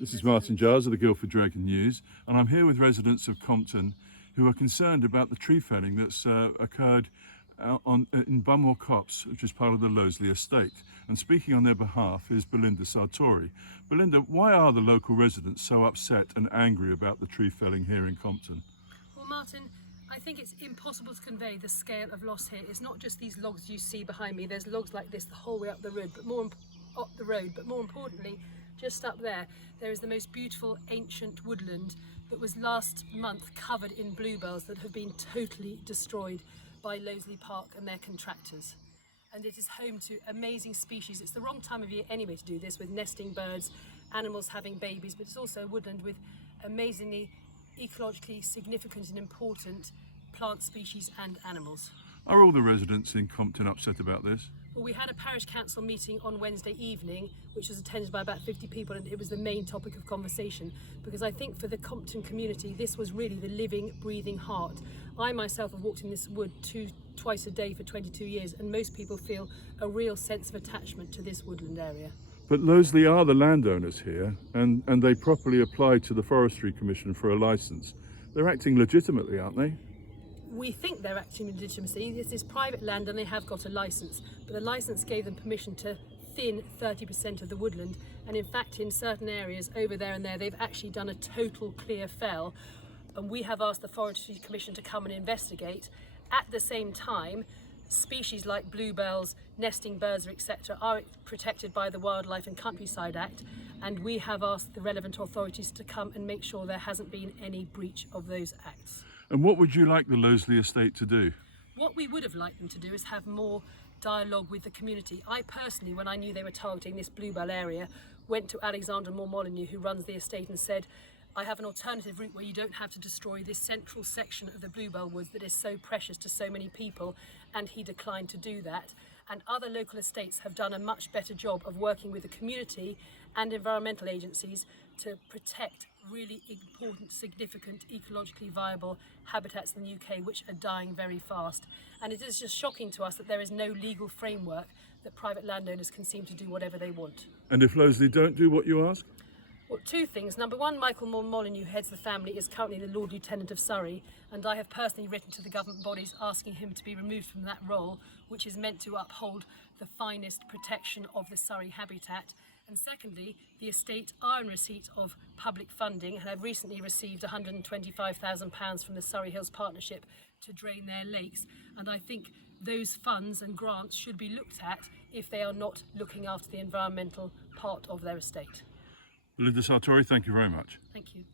This is Martin Giles of the Guildford Dragon News, and I'm here with residents of Compton who are concerned about the tree felling that's occurred in Bumwell Copse, which is part of the Loseley estate. And speaking on their behalf is Belinda Sartori. Belinda, why are the local residents so upset and angry about the tree felling here in Compton? Well, Martin, I think it's impossible to convey the scale of loss here. It's not just these logs you see behind me. There's logs like this the whole way up the road, but more importantly, just up there is the most beautiful ancient woodland that was last month covered in bluebells that have been totally destroyed by Loseley Park and their contractors. And it is home to amazing species. It's the wrong time of year anyway to do this, with nesting birds, animals having babies, but it's also a woodland with amazingly ecologically significant and important plant species and animals. Are all the residents in Compton upset about this? Well, we had a parish council meeting on Wednesday evening, which was attended by about 50 people, and it was the main topic of conversation, because I think for the Compton community, this was really the living, breathing heart. I myself have walked in this wood twice a day for 22 years, and most people feel a real sense of attachment to this woodland area. But Loseley are the landowners here, and they properly applied to the Forestry Commission for a licence. They're acting legitimately, aren't they? We think they're acting with legitimacy. This is private land and they have got a licence, but the licence gave them permission to thin 30% of the woodland, and in fact in certain areas over there and there they've actually done a total clear fell, and we have asked the Forestry Commission to come and investigate. At the same time, species like bluebells, nesting birds, etc. are protected by the Wildlife and Countryside Act, and we have asked the relevant authorities to come and make sure there hasn't been any breach of those acts. And what would you like the Loseley estate to do? What we would have liked them to do is have more dialogue with the community. I personally, when I knew they were targeting this bluebell area, went to Alexander Moore-Molyneux, who runs the estate, and said, I have an alternative route where you don't have to destroy this central section of the bluebell woods that is so precious to so many people, and he declined to do that. And other local estates have done a much better job of working with the community and environmental agencies to protect really important, significant, ecologically viable habitats in the UK, which are dying very fast. And it is just shocking to us that there is no legal framework that private landowners can seem to do whatever they want. And if Loseley don't do what you ask? Well, two things. Number one, Michael Moore-Molyneux, who heads the family, is currently the Lord Lieutenant of Surrey, and I have personally written to the government bodies asking him to be removed from that role, which is meant to uphold the finest protection of the Surrey habitat. And secondly, the estate are in receipt of public funding and have recently received £125,000 from the Surrey Hills Partnership to drain their lakes. And I think those funds and grants should be looked at if they are not looking after the environmental part of their estate. Belinda Sartori, thank you very much. Thank you.